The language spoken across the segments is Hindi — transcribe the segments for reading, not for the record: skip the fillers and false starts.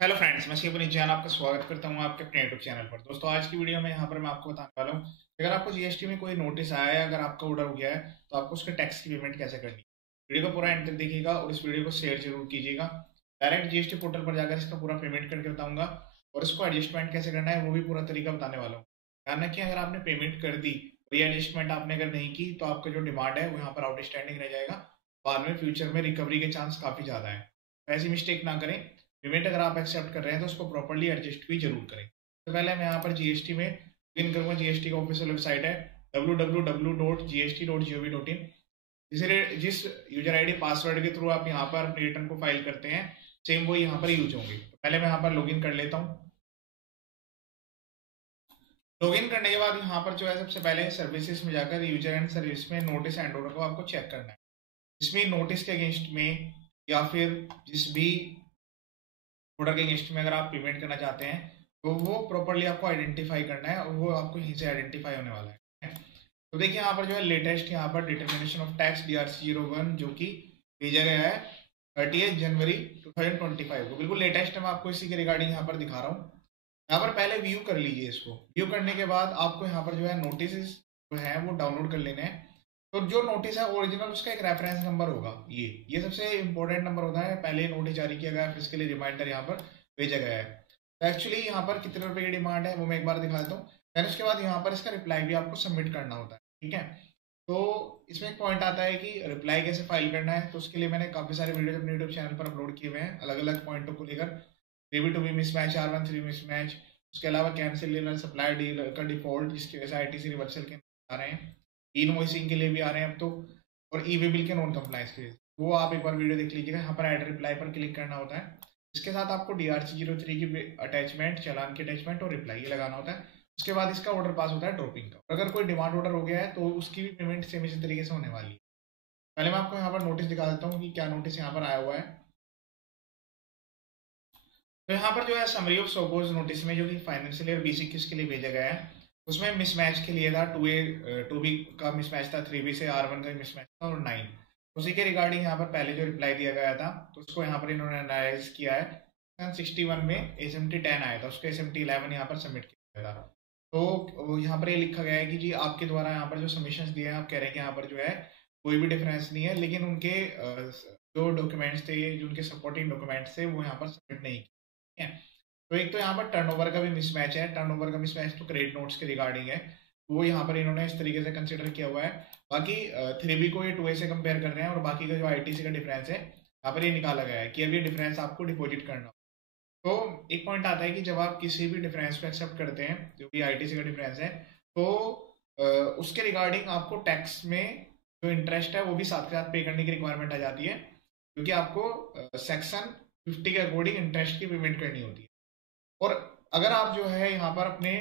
हेलो फ्रेंड्स, मैं शिव निजान आपका स्वागत करता हूं आपके अपने यूट्यूब चैनल पर। दोस्तों, आज की वीडियो में यहाँ पर मैं आपको बताने वाला हूं कि अगर आपको जीएसटी में कोई नोटिस आया है, अगर आपका ऑर्डर हो गया है, तो आपको उसके टैक्स की पेमेंट कैसे करनी है। वीडियो को पूरा एंड तक देखिएगा और इस वीडियो को शेयर जरूर कीजिएगा। डायरेक्ट जीएसटी पोर्टल पर जाकर इसका पूरा पेमेंट करके बताऊंगा और इसको एडजस्टमेंट कैसे करना है वो भी पूरा तरीका बताने वाला हूँ। ध्यान रखिए, अगर आपने पेमेंट कर दी और ये एडजस्टमेंट आपने अगर नहीं की तो आपका जो डिमांड है वो यहाँ पर आउटस्टैंडिंग रह जाएगा। बाद में फ्यूचर में रिकवरी के चांस काफी ज्यादा है, तो ऐसी मिस्टेक ना करें। पेमेंट अगर आप एक्सेप्ट कर रहे हैं तो उसको प्रॉपर्ली एडजस्ट भी जरूर करें। तो पहले मैं यहाँ पर जीएसटी में लॉगिन करूँगा। जीएसटी का ऑफिशियल वेबसाइट है www.gst.gov.in। जिस यूजर आईडी पासवर्ड के थ्रू आप यहाँ पर अपने रिटर्न को फाइल करते हैं, सेम वो यहाँ पर यूज होंगे। तो पहले मैं यहाँ पर लॉगिन कर लेता हूँ। लॉगिन करने के बाद यहाँ पर जो है सबसे पहले सर्विसेज में जाकर यूजर एंड सर्विस में नोटिस एंड ऑर्डर को आपको चेक करना है। इसमें नोटिस के अगेंस्ट में या फिर जिस भी ऑर्डर के अगेंस्ट में अगर आप पेमेंट करना चाहते हैं तो वो प्रॉपर्ली आपको आइडेंटिफाई करना है और वो आपको यहीं से आइडेंटिफाई होने वाला है। तो देखिए यहाँ पर जो है लेटेस्ट यहाँ पर डिटर्मिनेशन ऑफ टैक्स DRC 01 जो कि भेजा गया है 30 जनवरी 2025 को, बिल्कुल लेटेस्ट है। मैं आपको इसी के रिगार्डिंग यहाँ पर दिखा रहा हूँ। यहाँ पर पहले व्यू कर लीजिए। इसको व्यू करने के बाद आपको यहाँ पर जो है नोटिस जो है वो डाउनलोड कर लेने हैं। तो जो नोटिस है ओरिजिनल उसका एक रेफरेंस नंबर होगा। ये सबसे इंपॉर्टेंट नंबर होता है। पहले नोटिस जारी किया गया है, फिर इसके लिए रिमाइंडर यहाँ पर भेजा गया है। तो एक्चुअली यहाँ पर कितने रुपए की डिमांड है वो मैं एक बार दिखा देता हूँ। फिर उसके बाद यहाँ पर इसका रिप्लाई भी आपको सबमिट करना होता है, ठीक है। तो इसमें एक पॉइंट आता है कि रिप्लाई कैसे फाइल करना है। तो उसके लिए मैंने काफी सारे वीडियो अपने यूट्यूब चैनल पर अपलोड किए हुए हैं अलग अलग पॉइंटों को लेकर। DB2B मिसमैच, R13 मिसमैच, उसके अलावा कैंसिल सप्लाई डील का डिफॉल्ट जिसकी वजह से आईटीसी रिवर्सल के आ रहे हैं, इनवॉइसिंग के लिए भी आ रहे हैं अब तो, और ई वे बिल के नॉन कंप्लायंस के लिए। वो आप एक बार वीडियो देख लीजिएगा। यहाँ पर ऐड रिप्लाई पर क्लिक करना होता है। इसके साथ आपको DRC 03 की अटैचमेंट, चालान की अटैचमेंट और रिप्लाई ये लगाना होता है। उसके बाद इसका ऑर्डर पास होता है ड्रॉपिंग का। अगर कोई डिमांड ऑर्डर हो गया है तो उसकी भी पेमेंट सेम इसी तरीके से होने वाली है। पहले मैं आपको यहाँ पर नोटिस दिखा देता हूँ कि क्या नोटिस यहाँ पर आया हुआ है। तो यहाँ पर जो है समरी ऑफ सपोज नोटिस में जो कि फाइनेंशियल ईयर 2021 के लिए भेजा गया है, उसमें मिसमैच के लिए था 2B का मिसमैच था, 3B से R1 का मिसमैच था और 9। उसी के रिगार्डिंग यहाँ पर पहले जो रिप्लाई दिया गया था तो उसको यहाँ पर इन्होंने एनालाइज किया है। सन 61 में SMT 10 आया था, उसको SMT 11 यहाँ पर सबमिट किया गया था। तो यहाँ पर ये लिखा गया है कि जी आपके द्वारा यहाँ पर जो सबमिशन दिए हैं, आप कह रहे हैं कि यहाँ पर जो है कोई भी डिफरेंस नहीं है, लेकिन उनके जो डॉक्यूमेंट्स थे, जो उनके सपोर्टिंग डॉक्यूमेंट्स थे वो यहाँ पर सबमिट नहीं किए हैं। तो एक तो यहाँ पर टर्नओवर का भी मिसमैच है। टर्नओवर का मिसमैच तो क्रेडिट नोट्स के रिगार्डिंग है, वो यहाँ पर इन्होंने इस तरीके से कंसिडर किया हुआ है। बाकी 3B को ये 2A से कंपेयर कर रहे हैं और बाकी का जो ITC का डिफरेंस है यहाँ पर ये निकाला गया है कि अब ये डिफरेंस आपको डिपॉजिट करना हो। तो एक पॉइंट आता है कि जब आप किसी भी डिफरेंस को एक्सेप्ट करते हैं जो भी ITC का डिफरेंस है, तो उसके रिगार्डिंग आपको टैक्स में जो इंटरेस्ट है वो भी साथ के साथ पे करने की रिक्वायरमेंट आ जाती है, क्योंकि आपको सेक्शन 50 के अकॉर्डिंग इंटरेस्ट की पेमेंट करनी होती है। और अगर आप जो है यहाँ पर अपने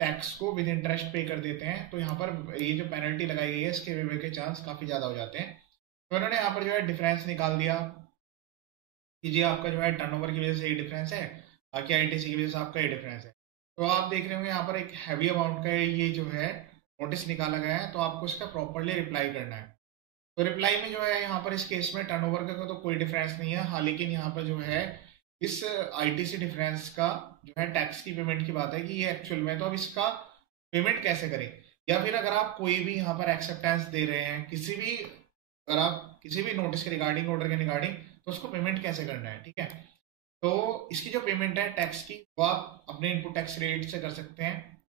टैक्स को विद इंटरेस्ट पे कर देते हैं तो यहाँ पर ये जो पेनल्टी लगाई गई है इसके वेवे के चांस काफी ज्यादा हो जाते हैं। तो उन्होंने यहाँ पर जो है डिफरेंस निकाल दिया कि जी आपका जो है टर्नओवर की वजह से ये डिफरेंस है, बाकी ITC की वजह से आपका ये डिफरेंस है। तो आप देख रहे होंगे यहाँ पर एक हैवी अमाउंट का ये जो है नोटिस निकाला गया है, तो आपको इसका प्रॉपरली रिप्लाई करना है। तो रिप्लाई में जो है यहाँ पर इस केस में टर्नओवर का तो कोई डिफरेंस नहीं है, हाँ, लेकिन यहाँ पर जो है इस ITC डिफरेंस का जो है टैक्स की पेमेंट की बात है कि ये एक्चुअल में, तो अब इसका पेमेंट कैसे करें। या फिर अगर आप कोई भी यहाँ पर एक्सेप्टेंस दे रहे हैं किसी भी, अगर आप किसी भी नोटिस के रिगार्डिंग, ऑर्डर के रिगार्डिंग, तो उसको पेमेंट कैसे करना है, ठीक है। तो इसकी जो पेमेंट है टैक्स की वो आप अपने इनपुट टैक्स रेट से कर सकते हैं।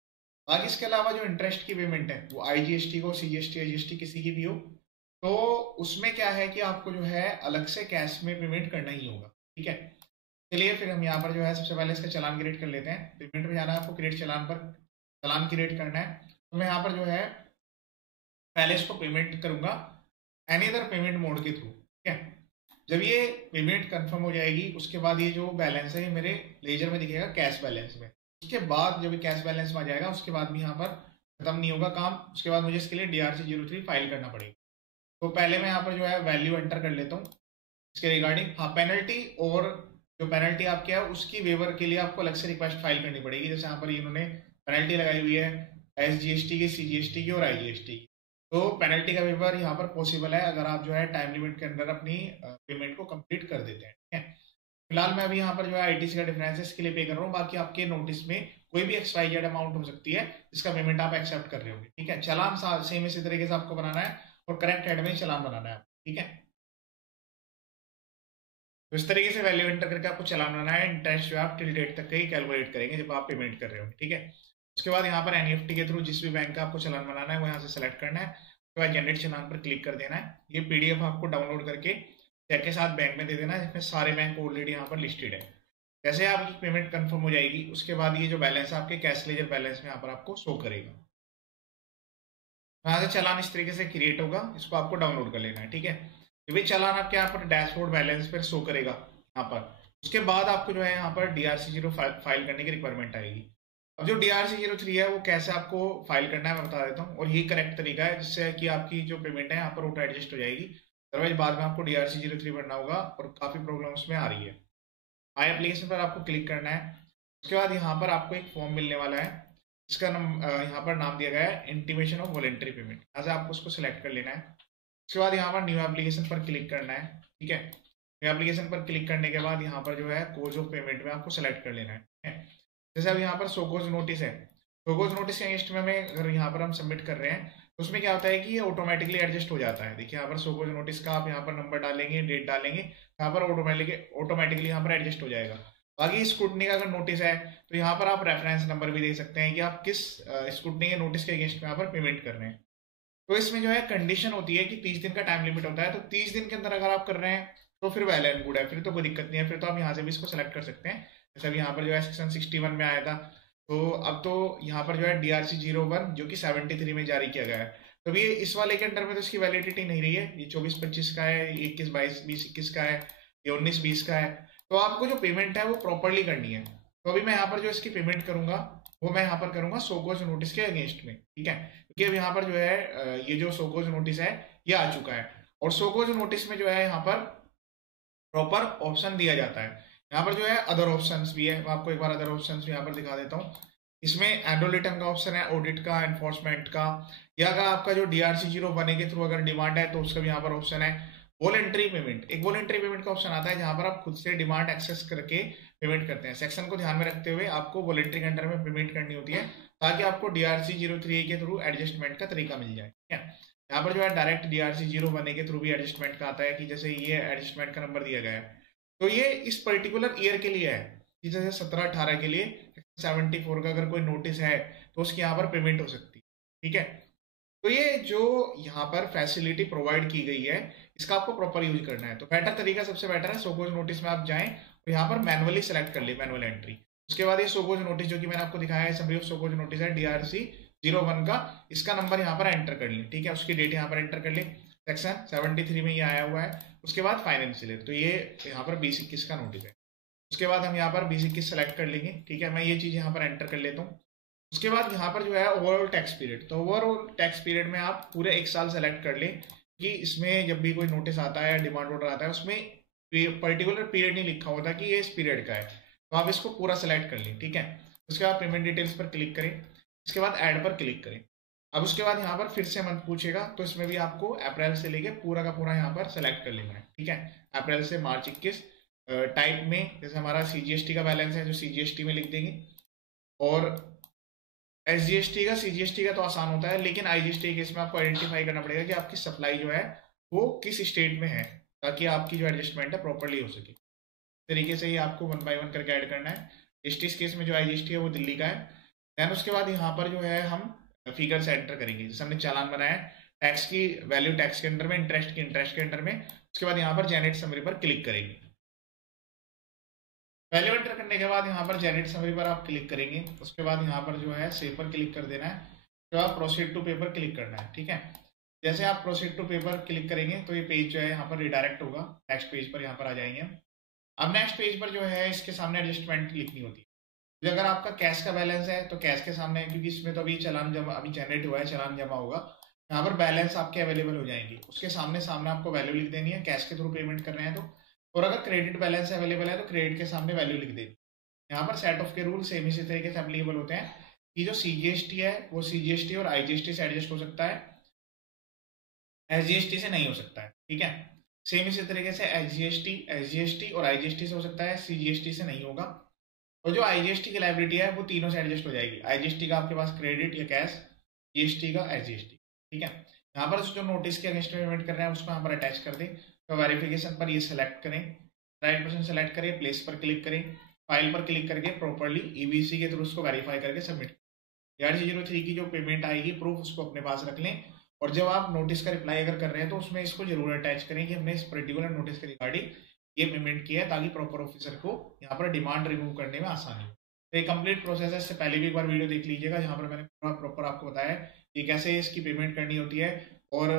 बाकी इसके अलावा जो इंटरेस्ट की पेमेंट है वो IGST को, CGST IGST किसी की भी हो, तो उसमें क्या है कि आपको जो है अलग से कैश में पेमेंट करना ही होगा, ठीक है। चलिए फिर हम यहाँ पर जो है सबसे पहले इसका चालान क्रिएट कर लेते हैं। पेमेंट में जाना है आपको, क्रिएट चालान पर चालान क्रिएट करना है। तो मैं यहाँ पर जो है पहले इसको पेमेंट करूंगा एनी अदर पेमेंट मोड के थ्रू, ठीक है। जब ये पेमेंट कंफर्म हो जाएगी उसके बाद ये जो बैलेंस है ये मेरे लेजर में दिखेगा कैश बैलेंस में। उसके बाद जब ये कैश बैलेंस में आ जाएगा उसके बाद भी यहाँ पर खत्म नहीं होगा काम। उसके बाद मुझे इसके लिए DRC 03 फाइल करना पड़ेगा। तो पहले मैं यहाँ पर जो है वैल्यू एंटर कर लेता हूँ इसके रिगार्डिंग। हाँ, पेनल्टी और जो पेनल्टी आपकी है उसकी वेवर के लिए आपको अलग से रिक्वेस्ट फाइल करनी पड़ेगी। जैसे यहाँ पर इन्होंने पेनल्टी लगाई हुई है SGST की, CGST की और IGST की। तो पेनल्टी का वेवर यहाँ पर पॉसिबल है अगर आप जो है टाइम लिमिट के अंदर अपनी पेमेंट को कंप्लीट कर देते हैं, ठीक है। फिलहाल मैं अभी यहाँ पर जो है आईटीसी का डिफरेंस है इसके लिए पे कर रहा हूँ, बाकी आपके नोटिस में कोई भी XYZ अमाउंट हो सकती है जिसका पेमेंट आप एक्सेप्ट कर रहे होंगे। ठीक है, चालान सेम इसी तरीके से आपको बनाना है और करेक्ट हेड में चालान बनाना है। ठीक है, तो इस तरीके से वैल्यू एंटर करके आपको चालान बनाना है। इंटरेस्ट जो आप टिल डेट तक का ही कैलकुलेट करेंगे जब आप पेमेंट कर रहे होंगे। ठीक है, उसके बाद यहाँ पर एनईएफटी के थ्रू जिस भी बैंक का आपको चालान बनाना है वो यहाँ से सेलेक्ट करना है, उसके बाद जनरेट चालान पर क्लिक कर देना है। ये पीडीएफ आपको डाउनलोड करके चेक के साथ बैंक में दे देना है, जिसमें सारे बैंक ऑलरेडी यहाँ पर लिस्टेड है। जैसे आपकी पेमेंट कंफर्म हो जाएगी उसके बाद ये जो बैलेंस है आपके कैश लेजर बैलेंस में यहाँ पर आपको शो करेगा। यहाँ से चालान इस तरीके से क्रिएट होगा, इसको आपको डाउनलोड कर लेना है। ठीक है, ये भी चालान आपके यहाँ पर डैशबोर्ड बैलेंस पर शो करेगा यहाँ पर। उसके बाद आपको जो है यहाँ पर DRC-0 फाइल करने की रिक्वायरमेंट आएगी। अब जो DRC-03 है वो कैसे आपको फाइल करना है मैं बता देता हूँ, और यही करेक्ट तरीका है जिससे कि आपकी जो पेमेंट है यहाँ पर ऑटो एडजस्ट हो जाएगी। अदरवाइज बाद में आपको DRC-03 भरना होगा और काफी प्रॉब्लम उसमें आ रही है। आई एप्लीकेशन पर आपको क्लिक करना है। उसके बाद यहाँ पर आपको एक फॉर्म मिलने वाला है, इसका यहाँ पर नाम दिया गया है इंटीमेशन ऑफ वॉलेंट्री पेमेंट। यहाँ से आपको उसको सिलेक्ट कर लेना है। उसके बाद यहाँ पर न्यू एप्लीकेशन पर क्लिक करना है। ठीक है, न्यू एप्लीकेशन पर क्लिक करने के बाद यहाँ पर जो है कोज ऑफ पेमेंट में आपको सेलेक्ट कर लेना है। ठीक है, जैसे अब यहाँ पर सोकोज नोटिस है, सोकोज नोटिस के अगेंस्ट में अगर यहाँ पर हम सबमिट कर रहे हैं तो उसमें क्या होता है कि ये ऑटोमेटिकली एडजस्ट हो जाता है। देखिए यहाँ पर सोकोज नोटिस का आप यहाँ पर नंबर डालेंगे, डेट डालेंगे, यहाँ पर ऑटोमेटिकली यहाँ पर एडजस्ट हो जाएगा। बाकी स्क्रूटनी का अगर नोटिस है तो यहाँ पर आप रेफरेंस नंबर भी दे सकते हैं कि आप किस स्क्रूटनी के नोटिस के अगेंस्ट में यहाँ पर पेमेंट कर रहे हैं। तो इसमें जो है कंडीशन होती है कि 30 दिन का टाइम लिमिट होता है, तो 30 दिन के अंदर अगर आप कर रहे हैं तो फिर वेल एंड गुड है, फिर तो कोई दिक्कत नहीं है, फिर तो आप यहाँ से भी इसको सेलेक्ट कर सकते हैं। जैसे अभी यहाँ पर जो है सेक्शन 61 में आया था, तो अब तो यहाँ पर जो है DRC-01 जो कि 73 में जारी किया गया है, तो ये इस वाले के अंडर में तो इसकी वैलिडिटी नहीं रही है। ये 24-25 का है, 21-22, 20-21 का है, ये 19-20 का है। तो आपको जो पेमेंट है वो प्रॉपरली करनी है। तो अभी मैं यहाँ पर जो इसकी पेमेंट करूंगा वो मैं यहाँ पर करूंगा सोकोज नोटिस के अगेंस्ट में। ठीक है, क्योंकि अब यहाँ पर जो है ये जो सोकोज नोटिस है ये आ चुका है, और सोकोज नोटिस में जो है यहाँ पर प्रॉपर ऑप्शन दिया जाता है। यहाँ पर जो है अदर ऑप्शंस भी है, मैं आपको एक बार अदर ऑप्शंस भी यहाँ पर दिखा देता हूँ। इसमें एनुअल रिटर्न का ऑप्शन है, ऑडिट का, एनफोर्समेंट का, या अगर आपका जो DRC-01 के थ्रू अगर डिमांड है तो उसका भी यहाँ पर ऑप्शन है। वॉलेंट्री पेमेंट, एक वॉलेंट्री पेमेंट का ऑप्शन आता है जहां पर आप खुद से डिमांड एक्सेस करके पेमेंट करते हैं। सेक्शन को ध्यान में रखते हुए आपको वॉलेंट्री के अंडर में पेमेंट करनी होती है ताकि आपको DRC-03 के थ्रू एडजस्टमेंट का तरीका मिल जाए। ठीक है, यहाँ पर जो है डायरेक्ट DRC-01 के थ्रू भी एडजस्टमेंट का आता है कि जैसे ये एडजस्टमेंट का नंबर दिया गया है तो ये इस पर्टिकुलर ईयर के लिए है कि जैसे 17-18 के लिए 74 का अगर कोई नोटिस है तो उसकी यहाँ पर पेमेंट हो सकती है। ठीक है, तो ये जो यहाँ पर फैसिलिटी प्रोवाइड की गई है इसका आपको प्रॉपर यूज करना है। तो बेटर तरीका सबसे बेटर है सोकोज नोटिस में आप जाएं और यहाँ पर मैनुअली सेलेक्ट कर ले मैनुअल एंट्री। उसके बाद ये सोकोज नोटिस जो कि मैंने आपको दिखाया है समरी ऑफ सोकोज नोटिस है DRC-01 का, इसका नंबर यहाँ पर एंटर कर ले। ठीक है, उसकी डेट यहाँ पर एंटर कर ले, सेक्शन 73 में ये आया हुआ है। उसके बाद फाइनेंशियल, तो ये यहाँ पर 20-21 का नोटिस है। उसके बाद हम यहाँ पर 20-21 सेलेक्ट कर लेंगे। ठीक है, मैं ये चीज यहाँ पर एंटर कर लेता हूँ। उसके बाद यहाँ पर जो है ओवरऑल टैक्स पीरियड, तो ओवरऑल टैक्स पीरियड में आप पूरे 1 साल सेलेक्ट कर लें कि इसमें जब भी कोई नोटिस आता है या डिमांड ऑर्डर आता है उसमें पर्टिकुलर पीरियड नहीं लिखा होता कि ये इस पीरियड का है, तो आप इसको पूरा सेलेक्ट कर लें। ठीक है, उसके बाद पेमेंट डिटेल्स पर क्लिक करें, इसके बाद ऐड पर क्लिक करें। अब उसके बाद यहाँ पर फिर से मंथ पूछेगा, तो इसमें भी आपको अप्रैल से लेके पूरा का पूरा यहाँ पर सेलेक्ट कर लेना है। ठीक है, अप्रैल से मार्च 21। टाइप में जैसे हमारा CGST का बैलेंस है जो CGST में लिख देंगे, और SGST का CGST का तो आसान होता है, लेकिन IGST केस में आपको आइडेंटिफाई करना पड़ेगा कि आपकी सप्लाई जो है वो किस स्टेट में है ताकि आपकी जो एडजस्टमेंट है प्रॉपरली हो सके। इस तरीके से ही आपको 1 बाय 1 करके ऐड करना है। इस केस में जो IGST है वो दिल्ली का है। देन उसके बाद यहाँ पर जो है हम फिगर से एंटर करेंगे, जैसे हमने चालान बनाया टैक्स की वैल्यू टैक्स के अंडर में, इंटरेस्ट की इंटरेस्ट के अंडर में। उसके बाद यहाँ पर जनरेट समरी पर क्लिक करेंगे। वैल्यू एंटर करने के बाद यहाँ पर जनरेट समरी पर आप क्लिक करेंगे। उसके बाद यहाँ पर जो है सेव पर क्लिक कर देना है, तो आप प्रोसीड टू पेपर क्लिक करना है। ठीक है, जैसे आप प्रोसीड टू पेपर क्लिक करेंगे तो ये पेज जो है यहाँ पर रिडायरेक्ट होगा, नेक्स्ट पेज पर यहाँ पर आ जाएंगे। अब नेक्स्ट पेज पर जो है इसके सामने एडजस्टमेंट लिखनी होती है। तो अगर आपका कैश का बैलेंस है तो कैश के सामने, क्योंकि इसमें तो अभी चालान जमा अभी जनरेट हुआ है, चालान जमा होगा, यहाँ पर बैलेंस आपके अवेलेबल हो जाएंगे, उसके सामने सामने आपको वैल्यू लिख देनी है कैश के थ्रू पेमेंट कर रहे हैं तो। और अगर क्रेडिट बैलेंस अवेलेबल है तो क्रेडिट के सामने वैल्यू लिख देनी। यहाँ पर सेट ऑफ के रूल सेम इसी तरीके से एप्लीकेबल होते हैं कि जो CGST है वो CGST और IGST से एडजस्ट हो सकता है, SGST से नहीं हो सकता है। ठीक है, सेम इसी तरीके से एसजीएसटी और आईजीएसटी से हो सकता है, सीजीएसटी से नहीं होगा। और जो आईजीएसटी की लायबिलिटी है वो तीनों से एडजस्ट हो जाएगी। आईजीएसटी का आपके पास क्रेडिट या कैश, जीएसटी का एसजीएसटी, ठीक है। यहाँ पर जो नोटिस के अगेंस्ट में पेमेंट कर रहे हैं उसको यहाँ पर अटैच कर दें। तो वेरिफिकेशन पर ये सेलेक्ट करें, राइट पर्सन सेलेक्ट करें, प्लेस पर क्लिक करें, फाइल पर क्लिक करके प्रॉपर्ली ईबीसी के थ्रू उसको वेरीफाई करके सबमिट। 803 की जो पेमेंट आएगी प्रूफ उसको अपने पास रख लें। और जब आप नोटिस का रिप्लाई अगर कर रहे हैं तो उसमें इसको जरूर अटैच करें कि हमने इस पर्टिकुलर नोटिस के रिगार्डिंग ये पेमेंट किया है, ताकि प्रॉपर ऑफिसर को यहाँ पर डिमांड रिमूव करने में आसानी हो। तो ये कंप्लीट प्रोसेस है। इससे पहले भी एक बार वीडियो देख लीजिएगा जहाँ पर मैंने पूरा प्रॉपर आपको बताया कि कैसे इसकी पेमेंट करनी होती है और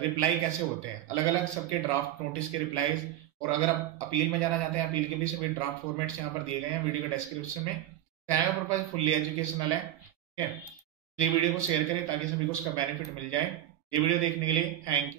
रिप्लाई कैसे होते हैं अलग अलग सबके ड्राफ्ट नोटिस के रिप्लाईज। और अगर आप अपील में जाना चाहते हैं, अपील के भी सभी ड्राफ्ट फॉर्मेट्स यहाँ पर दिए गए हैं वीडियो के डिस्क्रिप्शन में। चैनल का पर्पज फुल्ली एजुकेशनल है, ठीक है। ये वीडियो को शेयर करें ताकि सभी को उसका बेनिफिट मिल जाए। ये वीडियो देखने के लिए थैंक यू।